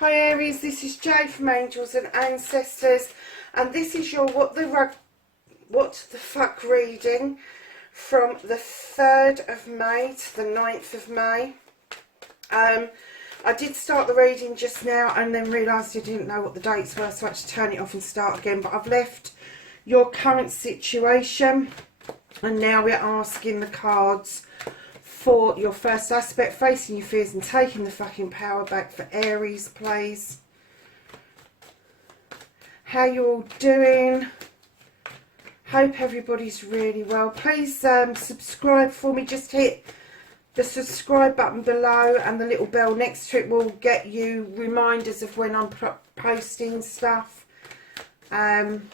Hi Aries, this is Jay from Angels and Ancestors, and this is your what the fuck reading from the 3rd of May to the 9th of May. I did start the reading just now and then realised I didn't know what the dates were, so I had to turn it off and start again. But I've left your current situation, and now we're asking the cards for your first aspect, facing your fears and taking the fucking power back for Aries, please. How you all doing? Hope everybody's really well. Please subscribe for me. Just hit the subscribe button below, and the little bell next to it will get you reminders of when I'm posting stuff. I'm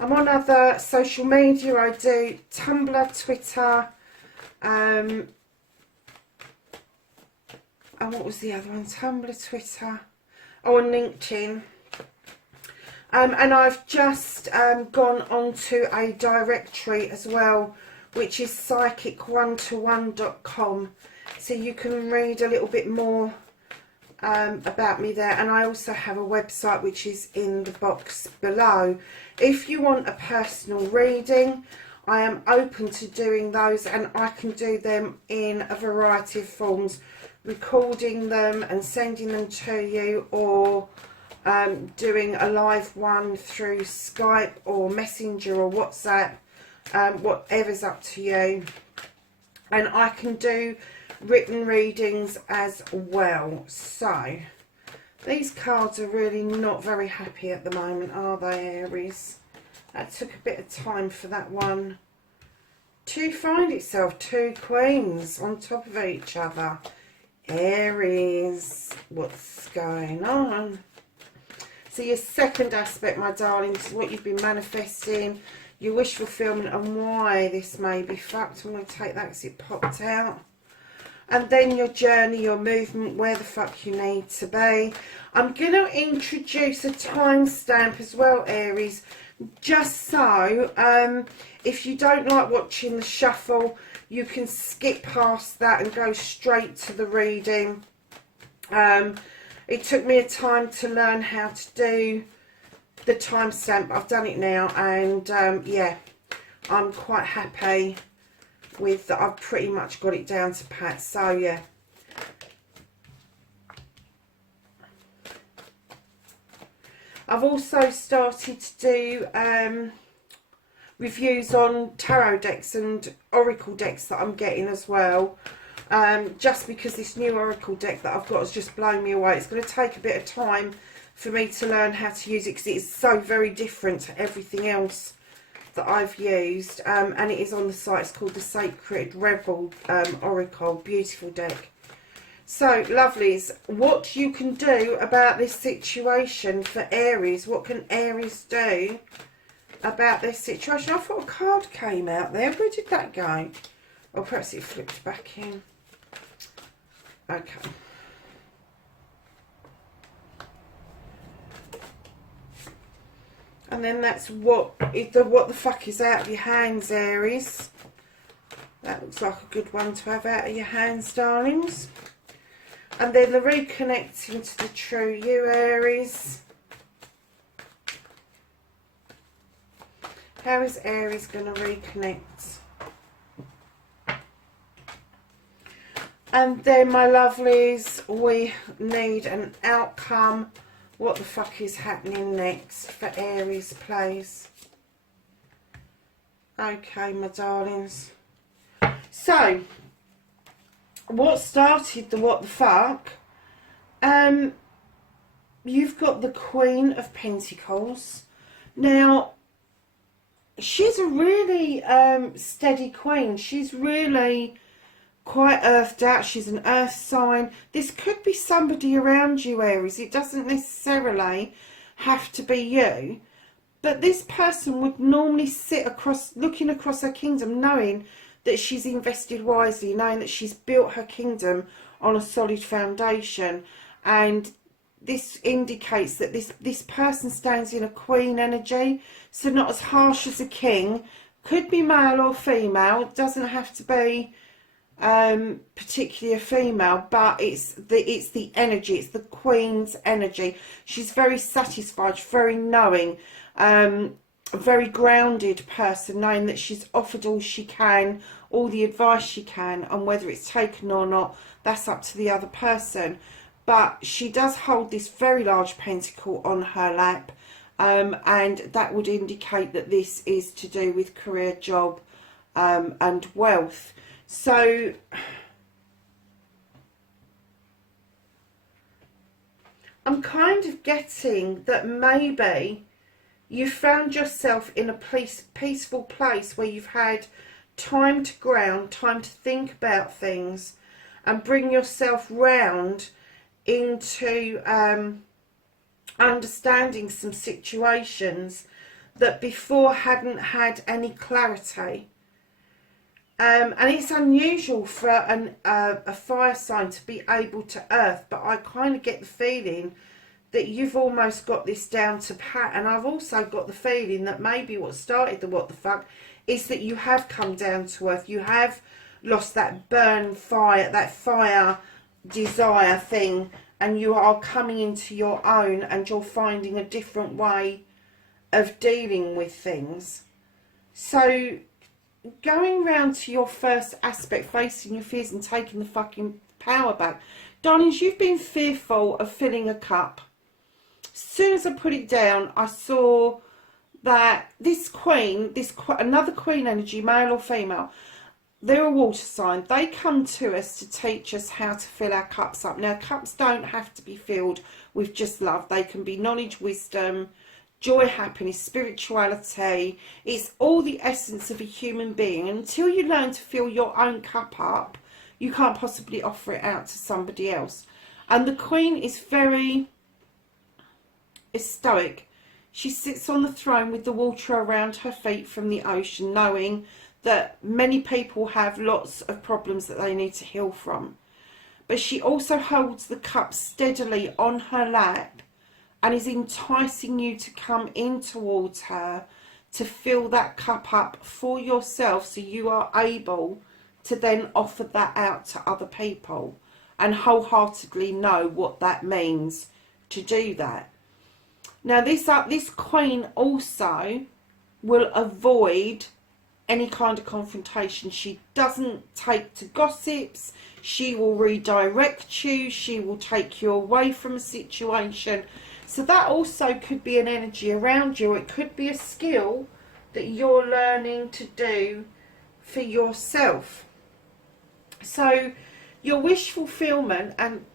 on other social media. I do Tumblr, Twitter, and what was the other one? Tumblr, Twitter, on LinkedIn. And I've just gone onto a directory as well, which is psychic1to1.com, so you can read a little bit more about me there. And I also have a website which is in the box below. If you want a personal reading, I am open to doing those, and I can do them in a variety of forms, recording them and sending them to you, or doing a live one through Skype or Messenger or WhatsApp, whatever's up to you. And I can do written readings as well. So these cards are really not very happy at the moment, are they, Aries? That took a bit of time for that one to find itself. Two queens on top of each other. Aries, what's going on? So your second aspect, my darling, is what you've been manifesting, your wish fulfillment, and why this may be fucked. I'm going to take that because it popped out. And then your journey, your movement, where the fuck you need to be. I'm going to introduce a timestamp as well, Aries, just so if you don't like watching the shuffle, you can skip past that and go straight to the reading. It took me a time to learn how to do the timestamp. I've done it now, and yeah, I'm quite happy with that. I've pretty much got it down to pat. So yeah, I've also started to do reviews on tarot decks and oracle decks that I'm getting as well. Just because this new oracle deck that I've got has just blown me away. It's going to take a bit of time for me to learn how to use it, because it is so very different to everything else that I've used. And it is on the site. It's called the Sacred Rebel Oracle. Beautiful deck. So, lovelies, what you can do about this situation for Aries. What can Aries do about this situation? I thought a card came out there. Where did that go? Or perhaps it flipped back in. Okay. And then that's what the fuck is out of your hands, Aries. That looks like a good one to have out of your hands, darlings. And then the reconnecting to the true you, Aries. How is Aries going to reconnect? And then, my lovelies, we need an outcome. What the fuck is happening next for Aries, please? Okay, my darlings. So, what started the what the fuck? You've got the Queen of Pentacles. Now, she's a really steady queen. She's really quite earthed out. She's an earth sign. This could be somebody around you, Aries. It doesn't necessarily have to be you, but this person would normally sit looking across her kingdom, knowing that she's invested wisely, knowing that she's built her kingdom on a solid foundation. And this indicates that this person stands in a queen energy, so not as harsh as a king. Could be male or female. It doesn't have to be particularly a female, but it's the energy, it's the Queen's energy. She's very satisfied, very knowing, a very grounded person, knowing that she's offered all she can, all the advice she can, and whether it's taken or not, that's up to the other person. But she does hold this very large pentacle on her lap, and that would indicate that this is to do with career, job, and wealth. So I'm kind of getting that maybe you found yourself in a peaceful place where you've had time to ground, time to think about things and bring yourself round into understanding some situations that before hadn't had any clarity. And it's unusual for a fire sign to be able to earth, but I kind of get the feeling that you've almost got this down to pat. And I've also got the feeling that maybe what started the what the fuck is that you have come down to earth. You have lost that that fire desire thing, and you are coming into your own, and you're finding a different way of dealing with things. So going round to your first aspect, facing your fears and taking the fucking power back. Darlings, you've been fearful of filling a cup. As soon as I put it down, I saw that this queen, another queen energy, male or female, they're a water sign. They come to us to teach us how to fill our cups up. Now, cups don't have to be filled with just love. They can be knowledge, wisdom, joy, happiness, spirituality. It's all the essence of a human being. And until you learn to fill your own cup up, you can't possibly offer it out to somebody else. And the Queen is very stoic. She sits on the throne with the water around her feet from the ocean, knowing that many people have lots of problems that they need to heal from. But she also holds the cup steadily on her lap and is enticing you to come in towards her to fill that cup up for yourself, so you are able to then offer that out to other people and wholeheartedly know what that means to do that. Now this Queen also will avoid any kind of confrontation. She doesn't take to gossips. She will redirect you. She will take you away from a situation. So that also could be an energy around you. It could be a skill that you're learning to do for yourself. So your wish fulfillment and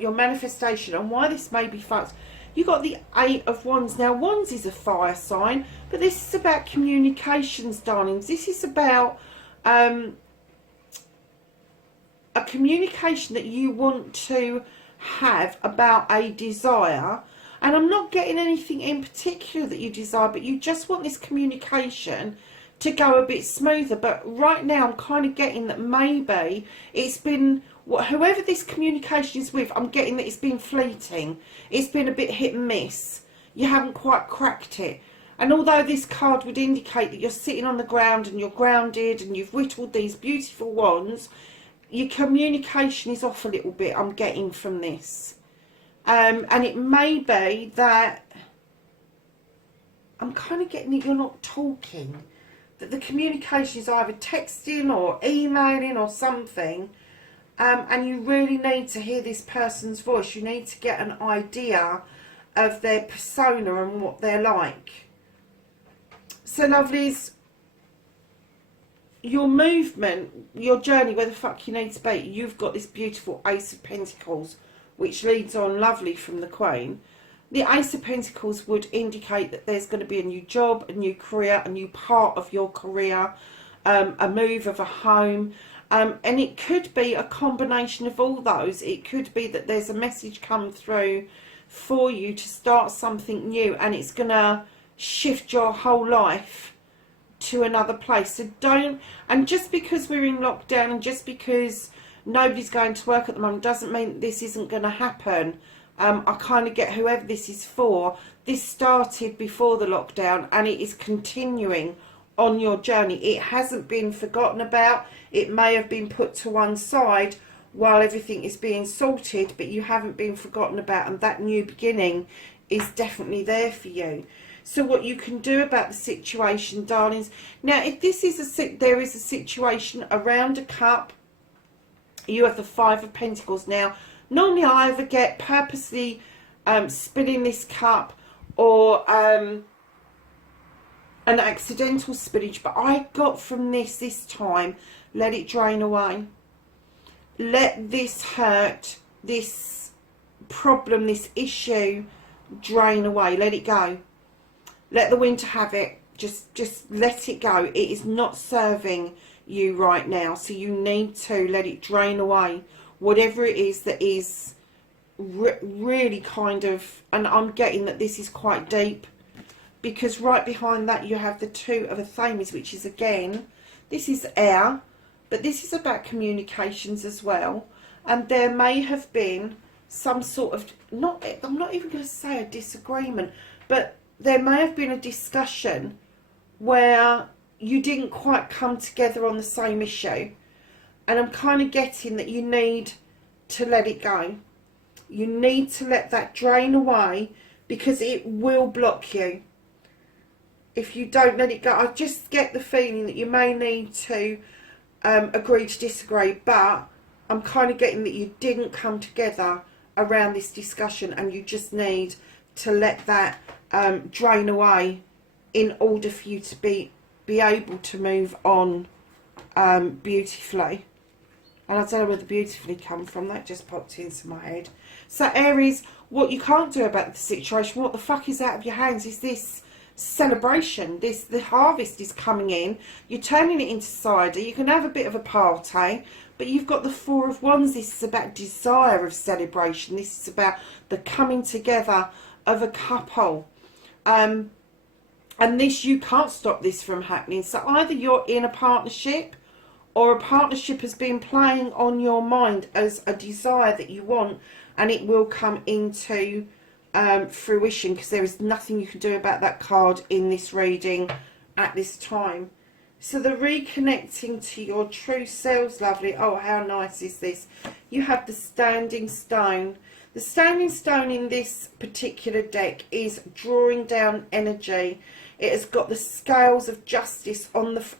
your manifestation, and why this may be fucked. You got the 8 of Wands. Now, Wands is a fire sign, but this is about communications, darlings. This is about a communication that you want to have about a desire. And I'm not getting anything in particular that you desire, but you just want this communication to go a bit smoother. But right now I'm kind of getting that maybe it's been, whoever this communication is with, I'm getting that it's been fleeting. It's been a bit hit and miss. You haven't quite cracked it. And although this card would indicate that you're sitting on the ground and you're grounded and you've whittled these beautiful wands, your communication is off a little bit, I'm getting from this. And it may be that I'm kind of getting that you're not talking, that the communication is either texting or emailing or something, and you really need to hear this person's voice. You need to get an idea of their persona and what they're like. So lovelies, your movement, your journey, where the fuck you need to be, you've got this beautiful Ace of Pentacles, which leads on lovely from the Queen. The Ace of Pentacles would indicate that there's going to be a new job, a new career, a new part of your career, a move of a home. And it could be a combination of all those. It could be that there's a message come through for you to start something new, and it's going to shift your whole life to another place. So don't, and just because we're in lockdown and just because nobody's going to work at the moment doesn't mean that this isn't going to happen. I kind of get whoever this is for. This started before the lockdown and it is continuing on your journey. It hasn't been forgotten about. It may have been put to one side while everything is being sorted, but you haven't been forgotten about, and that new beginning is definitely there for you. So what you can do about the situation, darlings, now if this is there is a situation around a cup, you have the Five of Pentacles. Now normally I either get purposely spilling this cup or an accidental spillage, but I got from this time, let it drain away. Let this hurt, this problem, this issue drain away. Let it go. Let the winter have it. Just let it go. It is not serving you right now, so you need to let it drain away. Whatever it is that is really kind of, and I'm getting that this is quite deep, because right behind that you have the Two of Athames, which is, again, this is air, but this is about communications as well. And there may have been some sort of, I'm not even going to say a disagreement, but there may have been a discussion where you didn't quite come together on the same issue. And I'm kind of getting that you need to let it go. You need to let that drain away, because it will block you if you don't let it go. I just get the feeling that you may need to agree to disagree, but I'm kind of getting that you didn't come together around this discussion, and you just need to let that drain away in order for you to be able to move on beautifully. And I don't know where the beautifully come from, that just popped into my head. So Aries, what you can't do about the situation, what the fuck is out of your hands, is this celebration. The harvest is coming in, you're turning it into cider, you can have a bit of a party, but you've got the Four of Wands. This is about desire of celebration. This is about the coming together of a couple, and this, you can't stop this from happening. So either you're in a partnership, or a partnership has been playing on your mind as a desire that you want, and it will come into fruition, because there is nothing you can do about that card in this reading at this time. So the reconnecting to your true selves, lovely. Oh, how nice is this? You have the Standing Stone. The Standing Stone in this particular deck is drawing down energy. It has got the scales of justice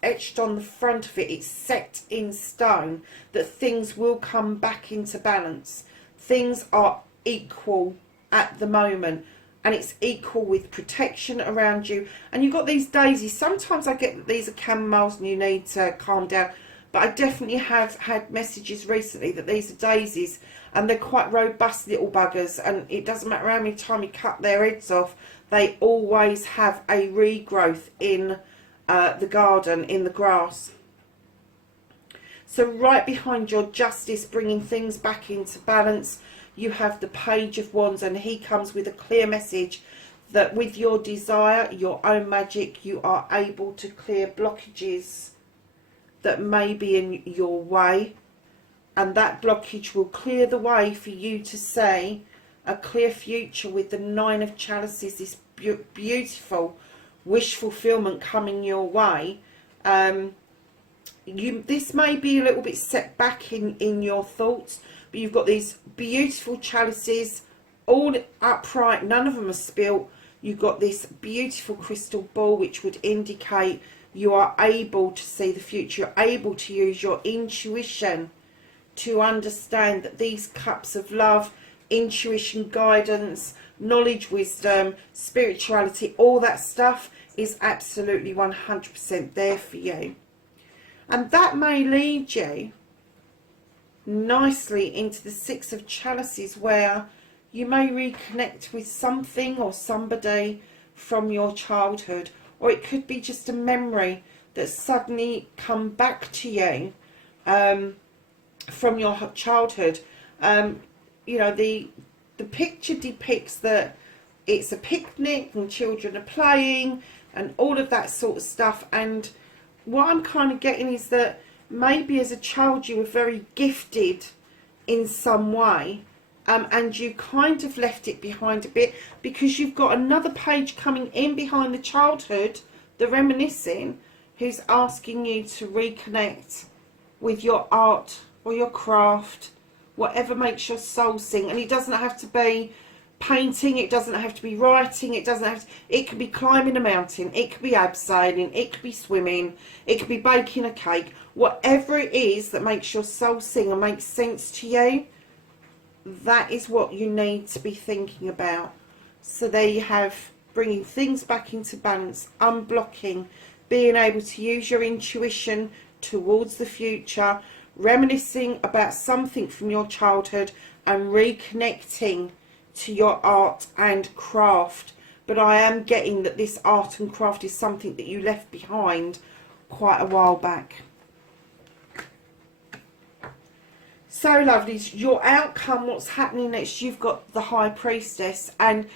etched on the front of it. It's set in stone that things will come back into balance. Things are equal at the moment, and it's equal with protection around you. And you've got these daisies. Sometimes I get that these are camomiles and you need to calm down, but I definitely have had messages recently that these are daisies, and they're quite robust little buggers, and it doesn't matter how many times you cut their heads off, they always have a regrowth in the garden, in the grass. So right behind your justice, bringing things back into balance, you have the Page of Wands, and he comes with a clear message that with your desire, your own magic, you are able to clear blockages that may be in your way, and that blockage will clear the way for you to see a clear future with the Nine of Chalices, this beautiful wish fulfillment coming your way. This may be a little bit set back in your thoughts, but you've got these beautiful chalices, all upright, none of them are spilt. You've got this beautiful crystal ball, which would indicate you are able to see the future. You're able to use your intuition to understand that these cups of love, intuition, guidance, knowledge, wisdom, spirituality, all that stuff is absolutely 100% there for you. And that may lead you nicely into the Six of Chalices, where you may reconnect with something or somebody from your childhood, or it could be just a memory that suddenly come back to you from your childhood. You know, the picture depicts that it's a picnic and children are playing and all of that sort of stuff, and what I'm kind of getting is that maybe as a child you were very gifted in some way, and you kind of left it behind a bit, because you've got another page coming in behind the childhood, the reminiscing. who's asking you to reconnect with your art or your craft, whatever makes your soul sing. And it doesn't have to be painting, it doesn't have to be writing, it doesn't have to, it could be climbing a mountain, it could be abseiling, it could be swimming, it could be baking a cake. Whatever it is that makes your soul sing and makes sense to you, that is what you need to be thinking about. So there you have, bringing things back into balance, unblocking, being able to use your intuition towards the future, reminiscing about something from your childhood and reconnecting to your art and craft. But I am getting that this art and craft is something that you left behind quite a while back. So lovelies, your outcome, what's happening next, you've got the High Priestess. And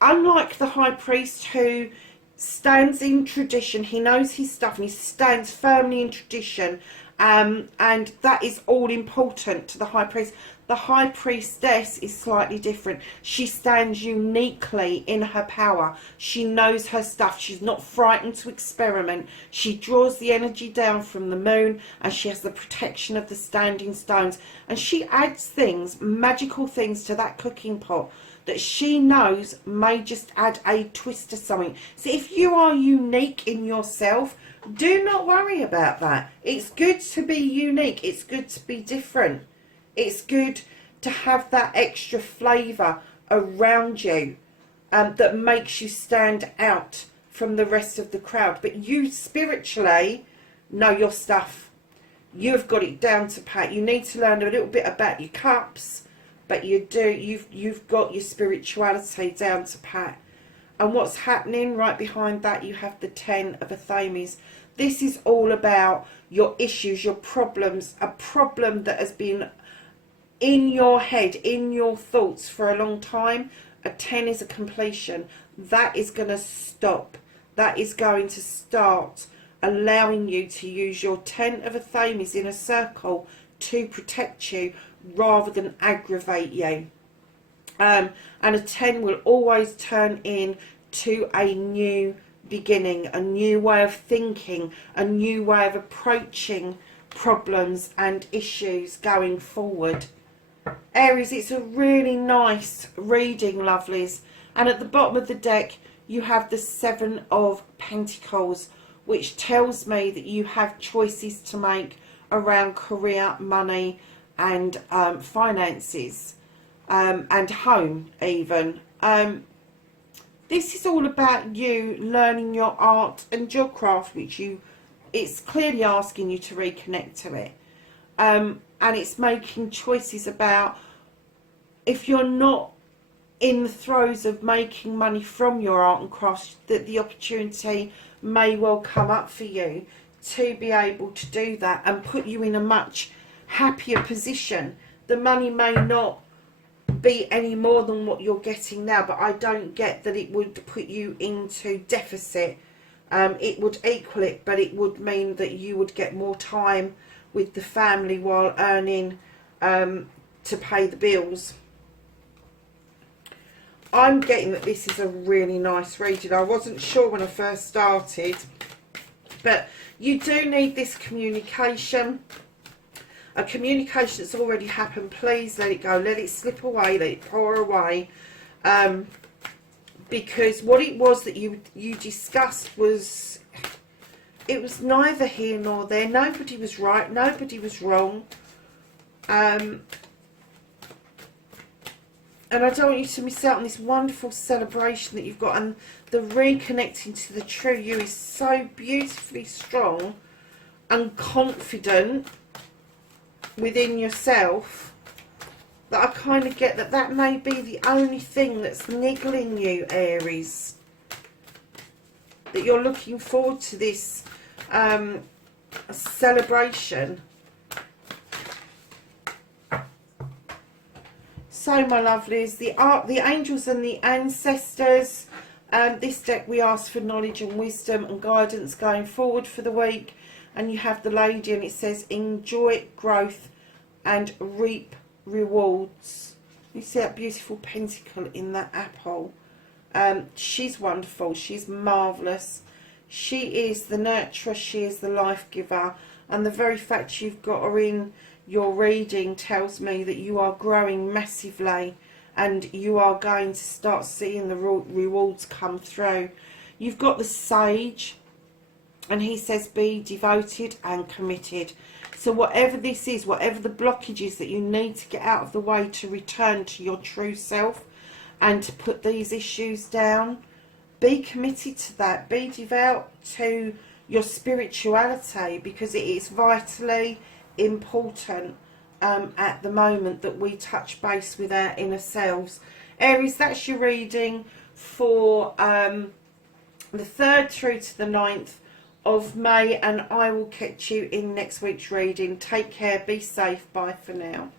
unlike the High Priest, who stands in tradition, he knows his stuff and he stands firmly in tradition, and that is all important to the High Priest. The High Priestess is slightly different. She stands uniquely in her power. She knows her stuff. She's not frightened to experiment. She draws the energy down from the moon, and she has the protection of the standing stones. And she adds things, magical things, to that cooking pot that she knows may just add a twist to something. So if you are unique in yourself, do not worry about that. It's good to be unique. It's good to be different. It's good to have that extra flavour around you that makes you stand out from the rest of the crowd. But you spiritually know your stuff. You've got it down to pat. You need to learn a little bit about your cups, but you've got your spirituality down to pat. And what's happening right behind that, you have the 10 of Athames. This is all about your issues, your problems, a problem that has been in your head, in your thoughts for a long time. A 10 is a completion. That is going to stop. That is going to start allowing you to use your 10 of Athames in a circle to protect you rather than aggravate you. And a 10 will always turn in to a new beginning, a new way of thinking, a new way of approaching problems and issues going forward. Aries, it's a really nice reading, lovelies. And at the bottom of the deck, you have the 7 of Pentacles, which tells me that you have choices to make around career, money, and finances, and home even. This is all about you learning your art and your craft, which it's clearly asking you to reconnect to it. And it's making choices about, if you're not in the throes of making money from your art and craft, that the opportunity may well come up for you to be able to do that and put you in a much happier position. The money may not be any more than what you're getting now, but I don't get that it would put you into deficit. It would equal it, but it would mean that you would get more time with the family while earning to pay the bills. I'm getting that this is a really nice reading. I wasn't sure when I first started, but you do need this communication. A communication that's already happened, please let it go, let it slip away, let it pour away, because what it was that you discussed was, it was neither here nor there. Nobody was right, nobody was wrong, and I don't want you to miss out on this wonderful celebration that you've got. And the reconnecting to the true you is so beautifully strong and confident within yourself that I kind of get that that may be the only thing that's niggling you, Aries. That you're looking forward to this celebration. So, my lovelies, the angels and the ancestors. This deck, we ask for knowledge and wisdom and guidance going forward for the week. And you have the lady, and it says, enjoy growth and reap rewards. You see that beautiful pentacle in that apple. She's wonderful. She's marvellous. She is the nurturer, she is the life giver, and the very fact you've got her in your reading tells me that you are growing massively and you are going to start seeing the rewards come through. You've got the Sage, and he says be devoted and committed. So whatever this is, whatever the blockage is that you need to get out of the way to return to your true self and to put these issues down, be committed to that. Be devout to your spirituality, because it is vitally important at the moment that we touch base with our inner selves. Aries, that's your reading for the 3rd through to the 9th of May, and I will catch you in next week's reading. Take care, be safe, bye for now.